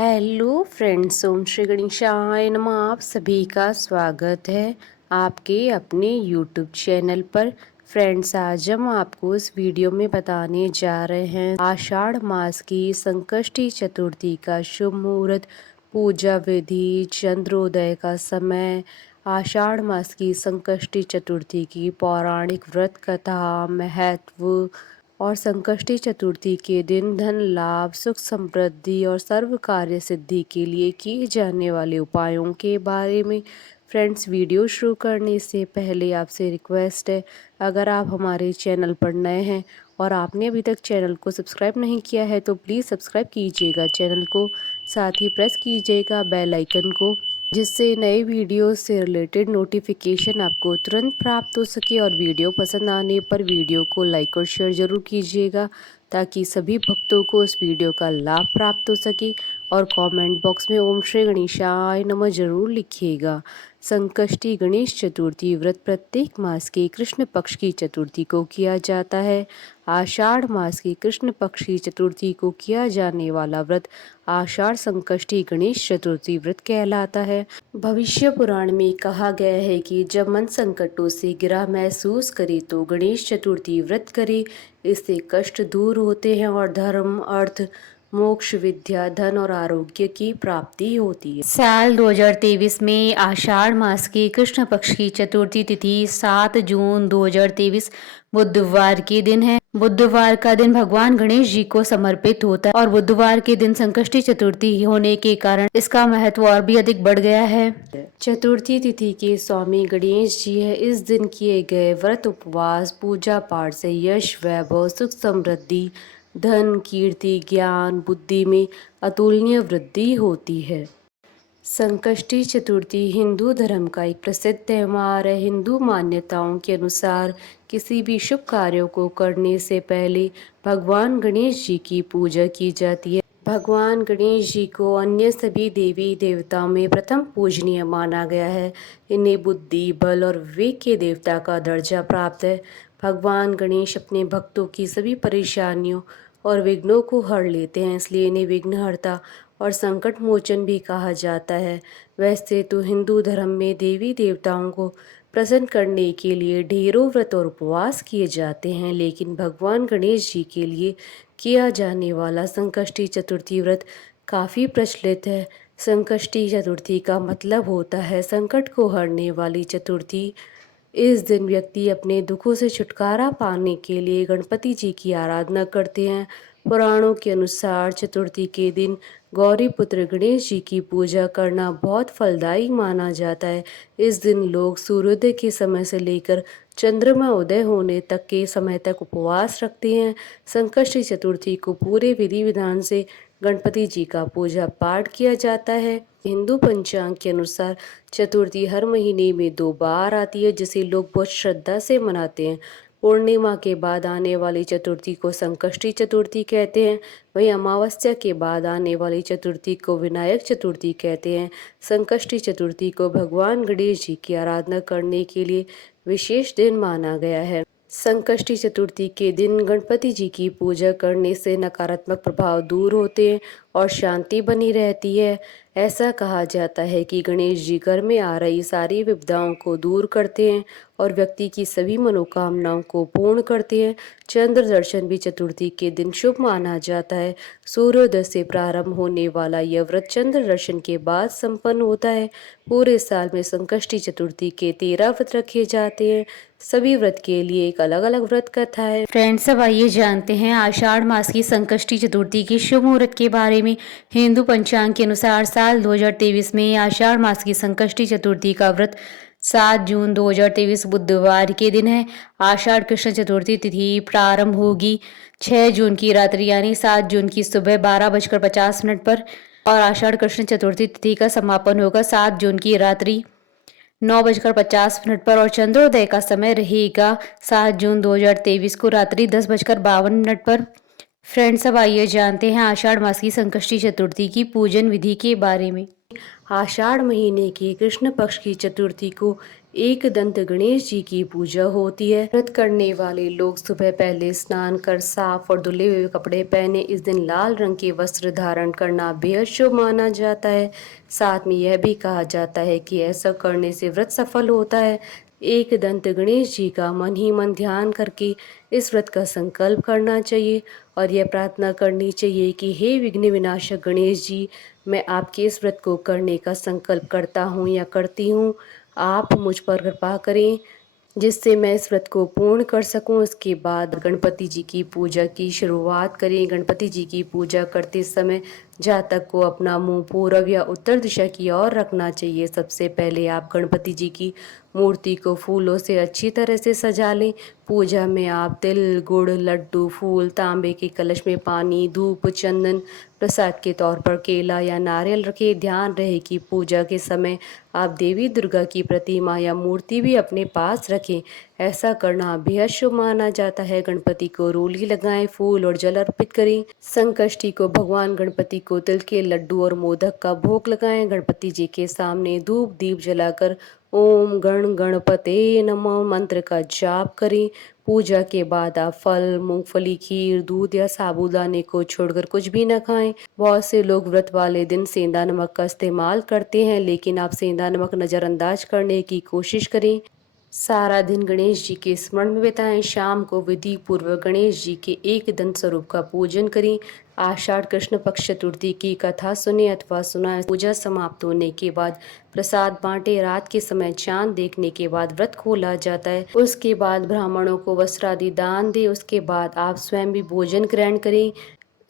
Hello friends, ओम श्री गणेशाय नमः। आप सभी का स्वागत है आपके अपने यूट्यूब चैनल पर। फ्रेंड्स, आज हम आपको इस वीडियो में बताने जा रहे हैं आषाढ़ मास की संकष्टी चतुर्थी का शुभ मुहूर्त, पूजा विधि, चंद्रोदय का समय, आषाढ़ मास की संकष्टी चतुर्थी की पौराणिक व्रत कथा, महत्व और संकष्टी चतुर्थी के दिन धन लाभ, सुख समृद्धि और सर्व कार्य सिद्धि के लिए किए जाने वाले उपायों के बारे में। फ्रेंड्स, वीडियो शुरू करने से पहले आपसे रिक्वेस्ट है, अगर आप हमारे चैनल पर नए हैं और आपने अभी तक चैनल को सब्सक्राइब नहीं किया है तो प्लीज़ सब्सक्राइब कीजिएगा चैनल को, साथ ही प्रेस कीजिएगा बेल आइकन को, जिससे नए वीडियो से रिलेटेड नोटिफिकेशन आपको तुरंत प्राप्त हो सके। और वीडियो पसंद आने पर वीडियो को लाइक और शेयर ज़रूर कीजिएगा ताकि सभी भक्तों को इस वीडियो का लाभ प्राप्त हो सके। और कमेंट बॉक्स में ओम श्री गणेशाय नमः जरूर लिखिएगा। संकष्टी गणेश चतुर्थी व्रत प्रत्येक मास के कृष्ण पक्ष की चतुर्थी को किया जाता है। आषाढ़ मास की कृष्ण पक्ष की चतुर्थी को किया जाने वाला व्रत आषाढ़ संकष्टी गणेश चतुर्थी व्रत कहलाता है। भविष्य पुराण में कहा गया है कि जब मन संकटों से घिरा महसूस करे तो गणेश चतुर्थी व्रत करे। इससे कष्ट दूर होते हैं और धर्म, अर्थ, मोक्ष, विद्या, धन और आरोग्य की प्राप्ति होती है। साल 2023 में आषाढ़ मास की कृष्ण पक्ष की चतुर्थी तिथि 7 जून 2023 बुधवार के दिन है। बुधवार का दिन भगवान गणेश जी को समर्पित होता है और बुधवार के दिन संकष्टी चतुर्थी होने के कारण इसका महत्व और भी अधिक बढ़ गया है। चतुर्थी तिथि के स्वामी गणेश जी है। इस दिन किए गए व्रत, उपवास, पूजा पाठ से यश, वैभव, सुख समृद्धि, धन, कीर्ति, ज्ञान, बुद्धि में अतुलनीय वृद्धि होती है। संकष्टी चतुर्थी हिंदू धर्म का एक प्रसिद्ध त्योहार है। हिंदू मान्यताओं के अनुसार किसी भी शुभ कार्यों को करने से पहले भगवान गणेश जी की पूजा की जाती है। भगवान गणेश जी को अन्य सभी देवी देवताओं में प्रथम पूजनीय माना गया है। इन्हें बुद्धि, बल और विवेक के देवता का दर्जा प्राप्त है। भगवान गणेश अपने भक्तों की सभी परेशानियों और विघ्नों को हर लेते हैं, इसलिए इन्हें विघ्नहर्ता और संकट मोचन भी कहा जाता है। वैसे तो हिंदू धर्म में देवी देवताओं को प्रसन्न करने के लिए ढेरों व्रत और उपवास किए जाते हैं, लेकिन भगवान गणेश जी के लिए किया जाने वाला संकष्टी चतुर्थी व्रत काफ़ी प्रचलित है। संकष्टी चतुर्थी का मतलब होता है संकट को हरने वाली चतुर्थी। इस दिन व्यक्ति अपने दुखों से छुटकारा पाने के लिए गणपति जी की आराधना करते हैं। पुराणों के अनुसार चतुर्थी के दिन गौरी पुत्र गणेश जी की पूजा करना बहुत फलदायी माना जाता है। इस दिन लोग सूर्योदय के समय से लेकर चंद्रमा उदय होने तक के समय तक उपवास रखते हैं। संकष्टी चतुर्थी को पूरे विधि विधान से गणपति जी का पूजा पाठ किया जाता है। हिंदू पंचांग के अनुसार चतुर्थी हर महीने में 2 बार आती है, जिसे लोग बहुत श्रद्धा से मनाते हैं। पूर्णिमा के बाद आने वाली चतुर्थी को संकष्टी चतुर्थी कहते हैं। वहीं अमावस्या के बाद आने वाली चतुर्थी को विनायक चतुर्थी कहते हैं। संकष्टी चतुर्थी को भगवान गणेश जी की आराधना करने के लिए विशेष दिन माना गया है। संकष्टी चतुर्थी के दिन गणपति जी की पूजा करने से नकारात्मक प्रभाव दूर होते हैं और शांति बनी रहती है। ऐसा कहा जाता है कि गणेश जी घर में आ रही सारी विपदाओं को दूर करते हैं और व्यक्ति की सभी मनोकामनाओं को पूर्ण करते हैं। चंद्र दर्शन भी चतुर्थी के दिन शुभ माना जाता है। सूर्योदय से प्रारंभ होने वाला यह व्रत चंद्र दर्शन के बाद संपन्न होता है। पूरे साल में संकष्टी चतुर्थी के 13 व्रत रखे जाते हैं। सभी व्रत के लिए एक अलग अलग व्रत कथा है। फ्रेंड्स, अब आइए जानते हैं आषाढ़ मास की संकष्टी चतुर्थी के शुभ मुहूर्त के बारे में। हिंदू पंचांग के अनुसार साल 2023 में आषाढ़ मास की संकष्टी चतुर्थी का व्रत 7 जून 2023 बुधवार के दिन है। आषाढ़ कृष्ण चतुर्थी तिथि प्रारंभ होगी 6 जून की रात्रि यानी 7 जून की सुबह 12:50 पर और आषाढ़ कृष्ण चतुर्थी तिथि का समापन होगा 7 जून की रात्रि 9:50 पर और चंद्रोदय का समय रहेगा 7 जून 2023 को रात्रि 10:52 पर। फ्रेंड्स, अब आइए जानते हैं आषाढ़ मास की संकष्टी चतुर्थी की पूजन विधि के बारे में। आषाढ़ महीने की कृष्ण पक्ष की चतुर्थी को एक दंत गणेश जी की पूजा होती है। व्रत करने वाले लोग सुबह पहले स्नान कर साफ और धुले हुए कपड़े पहने। इस दिन लाल रंग के वस्त्र धारण करना बेहद शुभ माना जाता है। साथ में यह भी कहा जाता है कि ऐसा करने से व्रत सफल होता है। एक दंत गणेश जी का मन ही मन ध्यान करके इस व्रत का संकल्प करना चाहिए और यह प्रार्थना करनी चाहिए कि हे विघ्न विनाशक गणेश जी, मैं आपके इस व्रत को करने का संकल्प करता हूँ या करती हूँ। आप मुझ पर कृपा करें जिससे मैं इस व्रत को पूर्ण कर सकूं। उसके बाद गणपति जी की पूजा की शुरुआत करें। गणपति जी की पूजा करते समय जातक को अपना मुंह पूर्व या उत्तर दिशा की ओर रखना चाहिए। सबसे पहले आप गणपति जी की मूर्ति को फूलों से अच्छी तरह से सजा लें। पूजा में आप तिल, गुड़, लड्डू, फूल, तांबे के कलश में पानी, धूप, चंदन, प्रसाद के तौर पर केला या नारियल रखें। ध्यान रहे कि पूजा के समय आप देवी दुर्गा की प्रतिमा या मूर्ति भी अपने पास रखें। ऐसा करना बेहद शुभ माना जाता है। गणपति को रोली लगाएं, फूल और जल अर्पित करें। संकष्टी को भगवान गणपति को तिल के लड्डू और मोदक का भोग लगाएं। गणपति जी के सामने धूप दीप जलाकर ओम गण गणपते नमः मंत्र का जाप करें। पूजा के बाद आप फल, मूंगफली, खीर, दूध या साबूदाने को छोड़कर कुछ भी न खाएं। बहुत से लोग व्रत वाले दिन सेंधा नमक का इस्तेमाल करते हैं, लेकिन आप सेंधा नमक नज़रअंदाज करने की कोशिश करें। सारा दिन गणेश जी के स्मरण में बिताएं। शाम को विधि पूर्वक गणेश जी के एक दंत स्वरूप का पूजन करें। आषाढ़ कृष्ण पक्ष चतुर्थी की कथा सुने अथवा सुना। पूजा समाप्त होने के बाद प्रसाद बांटे। रात के समय चांद देखने के बाद व्रत खोला जाता है। उसके बाद ब्राह्मणों को वस्त्र आदि दान दे। उसके बाद आप स्वयं भी भोजन ग्रहण करें।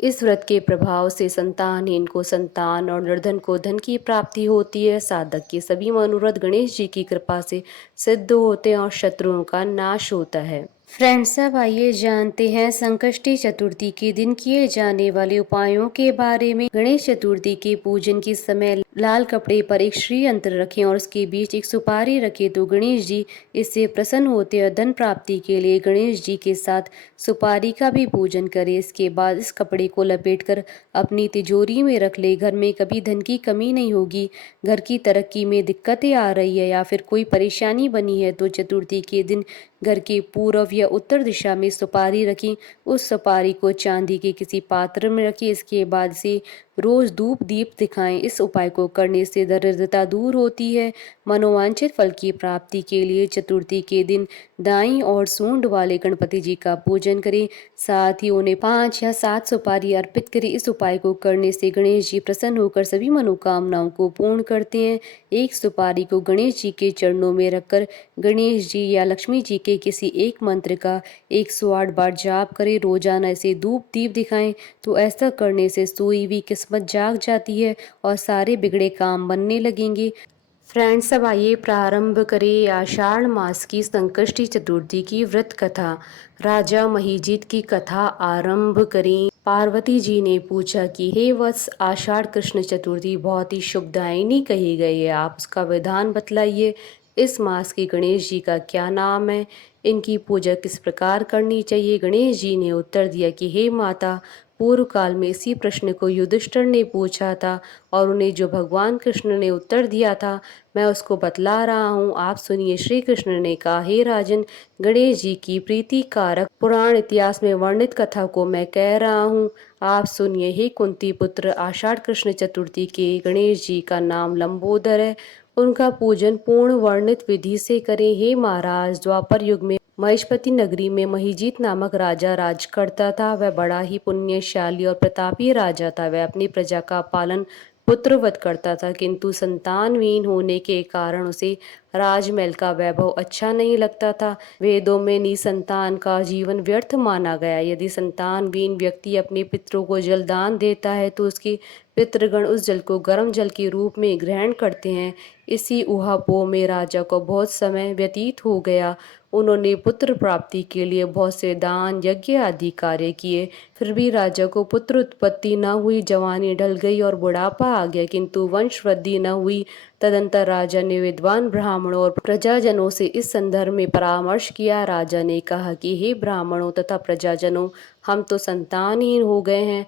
इस व्रत के प्रभाव से संतानहीन को संतान और निर्धन को धन की प्राप्ति होती है। साधक के सभी मनोरथ गणेश जी की कृपा से सिद्ध होते हैं और शत्रुओं का नाश होता है। फ्रेंड्स, अब आइए जानते हैं संकष्टी चतुर्थी के दिन किए जाने वाले उपायों के बारे में। गणेश चतुर्थी के पूजन के समय लाल कपड़े पर एक श्री यंत्र रखें और उसके बीच एक सुपारी रखें तो गणेश जी इससे प्रसन्न होते हैं। धन प्राप्ति के लिए गणेश जी के साथ सुपारी का भी पूजन करें। इसके बाद इस कपड़े को लपेटकर अपनी तिजोरी में रख ले। घर में कभी धन की कमी नहीं होगी। घर की तरक्की में दिक्कतें आ रही है या फिर कोई परेशानी बनी है तो चतुर्थी के दिन घर के पूर्व या उत्तर दिशा में सुपारी रखें। उस सुपारी को चांदी के किसी पात्र में रखें। इसके बाद से रोज धूप दीप दिखाएं। इस उपाय को करने से दरिद्रता दूर होती है। मनोवांछित फल की प्राप्ति के लिए चतुर्थी के दिन दाईं और सूंड वाले गणपति जी का पूजन करें। साथ ही उन्हें 5 या 7 सुपारी अर्पित करें। इस उपाय को करने से गणेश जी प्रसन्न होकर सभी मनोकामनाओं को पूर्ण करते हैं। एक सुपारी को गणेश जी के चरणों में रखकर गणेश जी या लक्ष्मी जी के किसी एक मंत्र का 108 बार जाप करें। रोजाना इसे धूप दीप दिखाएं तो ऐसा करने से सोई हुई किस्मत जाग जाती है और सारे बिगड़े काम बनने लगेंगे। फ्रेंड्स, अब आइए प्रारंभ करें आषाढ़ मास की संकष्टी चतुर्थी की व्रत कथा। राजा महीजित की कथा आरंभ करें। पार्वती जी ने पूछा कि हे वत्स, आषाढ़ कृष्ण चतुर्थी बहुत ही शुभदायिनी कही गई है, आप उसका विधान बतलाइए। इस मास के गणेश जी का क्या नाम है? इनकी पूजा किस प्रकार करनी चाहिए? गणेश जी ने उत्तर दिया कि हे माता, पूर्व काल में इसी प्रश्न को युधिष्ठिर ने पूछा था और उन्हें जो भगवान कृष्ण ने उत्तर दिया था मैं उसको बतला रहा हूँ, आप सुनिए। श्री कृष्ण ने कहा, हे राजन, गणेश जी की प्रीति कारक पुराण इतिहास में वर्णित कथा को मैं कह रहा हूँ, आप सुनिए। हे कुंती पुत्र, आषाढ़ कृष्ण चतुर्थी के गणेश जी का नाम लंबोदर है। उनका पूजन पूर्ण वर्णित विधि से करें। हे महाराज, द्वापर युग में महेशपति नगरी में महीजीत नामक राजा राज करता था। वह बड़ा ही पुण्यशाली और प्रतापी राजा था। वह अपनी प्रजा का पालन पुत्रवत करता था, किंतु संतानहीन होने के कारण उसे राजमहल का वैभव अच्छा नहीं लगता था। वेदों में निसंतान का जीवन व्यर्थ माना गया। यदि संतानहीन व्यक्ति अपने पितरों को जल दान देता है तो उसके पितृगण उस जल को गर्म जल के रूप में ग्रहण करते हैं। इसी ऊहापोह में राजा को बहुत समय व्यतीत हो गया। उन्होंने पुत्र प्राप्ति के लिए बहुत से दान यज्ञ आदि कार्य किए, फिर भी राजा को पुत्र उत्पत्ति न हुई। जवानी ढल गई और बुढ़ापा आ गया, किंतु वंश वृद्धि न हुई। तदंतर राजा ने विद्वान ब्राह्मणों और प्रजाजनों से इस संदर्भ में परामर्श किया। राजा ने कहा कि हे ब्राह्मणों तथा प्रजाजनों, हम तो संतानहीन हो गए हैं।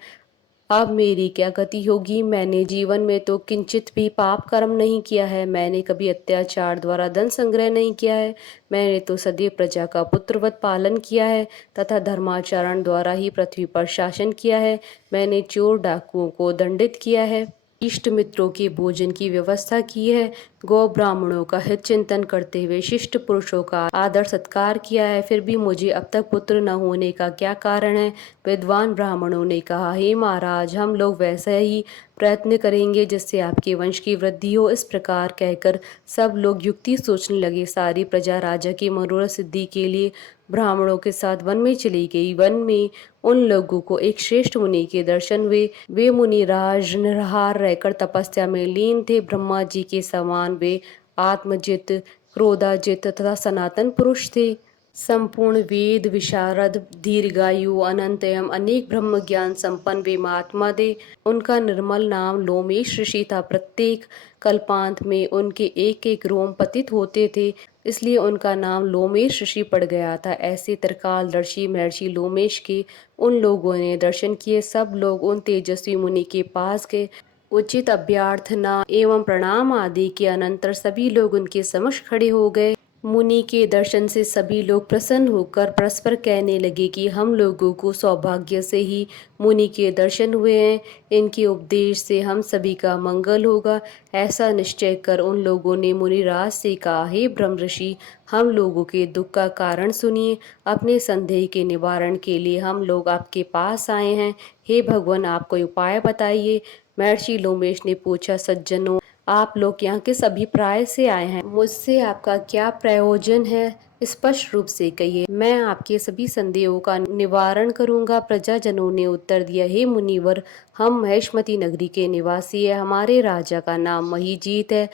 अब मेरी क्या गति होगी। मैंने जीवन में तो किंचित भी पाप कर्म नहीं किया है। मैंने कभी अत्याचार द्वारा धन संग्रह नहीं किया है। मैंने तो सदैव प्रजा का पुत्रवत पालन किया है तथा धर्माचरण द्वारा ही पृथ्वी पर शासन किया है। मैंने चोर डाकुओं को दंडित किया है, इष्ट मित्रों के भोजन की व्यवस्था की है, गौ ब्राह्मणों का हित चिंतन करते हुए शिष्ट पुरुषों का आदर सत्कार किया है। फिर भी मुझे अब तक पुत्र न होने का क्या कारण है। विद्वान ब्राह्मणों ने कहा, हे महाराज, हम लोग वैसा ही प्रयत्न करेंगे जिससे आपके वंश की वृद्धि हो। इस प्रकार कहकर सब लोग युक्ति सोचने लगे। सारी प्रजा राजा की मनोरथ सिद्धि के लिए ब्राह्मणों के साथ वन में चली गई। वन में उन लोगों को एक श्रेष्ठ मुनि के दर्शन हुए। वे मुनि राज निराहार रहकर तपस्या में लीन थे। ब्रह्मा जी के समान वे आत्मजित, क्रोधाजित तथा सनातन पुरुष थे। संपूर्ण वेद विशारद, दीर्घायु, अनंत एवं अनेक ब्रह्म ज्ञान संपन्न वे महात्मा थे। उनका निर्मल नाम लोमेश ऋषि था। प्रत्येक कल्पांत में उनके एक एक रोम पतित होते थे, इसलिए उनका नाम लोमेश ऋषि पड़ गया था। ऐसे त्रिकालदर्शी महर्षि लोमेश के उन लोगों ने दर्शन किए। सब लोग उन तेजस्वी मुनि के पास गए। उचित अभ्यर्थना एवं प्रणाम आदि के अनंतर सभी लोग उनके समक्ष खड़े हो गए। मुनि के दर्शन से सभी लोग प्रसन्न होकर परस्पर कहने लगे कि हम लोगों को सौभाग्य से ही मुनि के दर्शन हुए हैं। इनके उपदेश से हम सभी का मंगल होगा। ऐसा निश्चय कर उन लोगों ने मुनिराज से कहा, हे ब्रह्म ऋषि, हम लोगों के दुख का कारण सुनिए। अपने संदेह के निवारण के लिए हम लोग आपके पास आए हैं। हे भगवान, आप कोई उपाय बताइए। महर्षि लोमेश ने पूछा, सज्जनों, आप लोग यहाँ किस अभिप्राय से आए हैं? मुझसे आपका क्या प्रयोजन है? स्पष्ट रूप से कहिए, मैं आपके सभी संदेहों का निवारण करूंगा। प्रजाजनों ने उत्तर दिया, हे मुनिवर, हम महेशमती नगरी के निवासी है। हमारे राजा का नाम महीजीत है।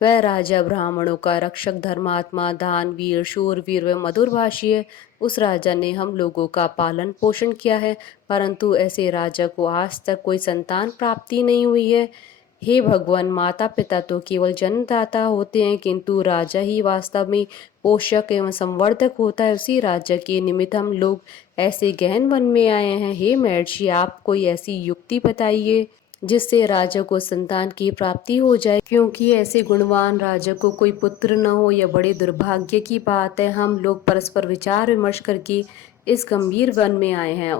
वह राजा ब्राह्मणों का रक्षक, धर्मात्मा, दानवीर, शूरवीर व मधुरभाषी है। उस राजा ने हम लोगों का पालन पोषण किया है, परंतु ऐसे राजा को आज तक कोई संतान प्राप्ति नहीं हुई है। हे भगवान, माता पिता तो केवल जन्मदाता होते हैं, किंतु राजा ही वास्तव में पोषक एवं संवर्धक होता है। उसी राजा के निमित्त हम लोग ऐसे गहन वन में आए हैं। हे महर्षि, आप कोई ऐसी युक्ति बताइए जिससे राजा को संतान की प्राप्ति हो जाए, क्योंकि ऐसे गुणवान राजा को कोई पुत्र न हो यह बड़े दुर्भाग्य की बात है। हम लोग परस्पर विचार विमर्श करके इस गंभीर वन में आए हैं।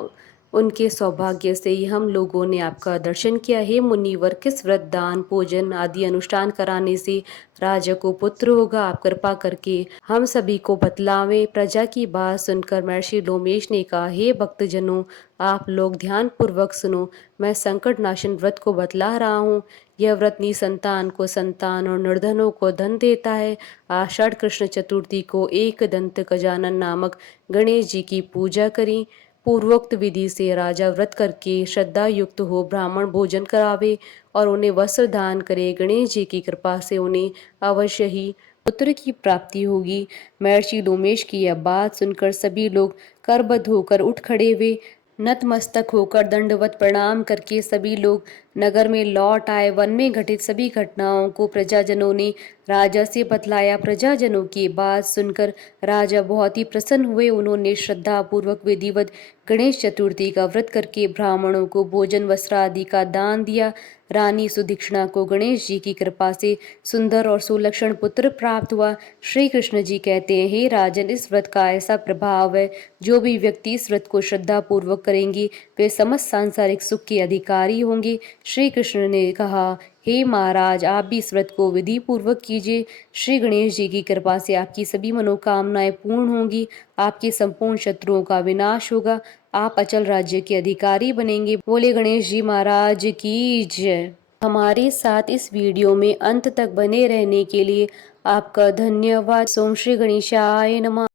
उनके सौभाग्य से ही हम लोगों ने आपका दर्शन किया। हे मुनिवर, किस व्रत, दान, भोजन आदि अनुष्ठान कराने से राजा को पुत्र होगा? आप कृपा करके हम सभी को बतलावें। प्रजा की बात सुनकर महर्षि लोमेश ने कहा, हे भक्तजनों, आप लोग ध्यान पूर्वक सुनो। मैं संकट नाशन व्रत को बतला रहा हूँ। यह व्रत निसंतान को संतान और निर्धनों को धन देता है। आषाढ़ कृष्ण चतुर्थी को एक दंत गजानन नामक गणेश जी की पूजा करें। पूर्वोक्त विधि से राजा व्रत करके श्रद्धा युक्त हो ब्राह्मण भोजन करावे और उन्हें वस्त्र दान करे। गणेश जी की कृपा से उन्हें अवश्य ही पुत्र की प्राप्ति होगी। महर्षि लोमेश की यह बात सुनकर सभी लोग करबद्ध होकर उठ खड़े हुए। नतमस्तक होकर दंडवत प्रणाम करके सभी लोग नगर में लौट आए। वन में घटित सभी घटनाओं को प्रजाजनों ने राजा से बतलाया। प्रजाजनों की बात सुनकर राजा बहुत ही प्रसन्न हुए। उन्होंने श्रद्धा पूर्वक विधिवत गणेश चतुर्थी का व्रत करके ब्राह्मणों को भोजन, वस्त्र आदि का दान दिया। रानी सुदीक्षणा को गणेश जी की कृपा से सुंदर और सुलक्षण पुत्र प्राप्त हुआ। श्री कृष्ण जी कहते हैं, हे राजन, इस व्रत का ऐसा प्रभाव है, जो भी व्यक्ति इस व्रत को श्रद्धा पूर्वक करेंगे वे समस्त सांसारिक सुख के अधिकारी होंगे। श्री कृष्ण ने कहा, हे महाराज, आप भी इस व्रत को विधि पूर्वक कीजिए। श्री गणेश जी की कृपा से आपकी सभी मनोकामनाएं पूर्ण होंगी। आपके संपूर्ण शत्रुओं का विनाश होगा। आप अचल राज्य के अधिकारी बनेंगे। बोले गणेश जी महाराज की जय। हमारे साथ इस वीडियो में अंत तक बने रहने के लिए आपका धन्यवाद। सोम श्री गणेशाय नमः।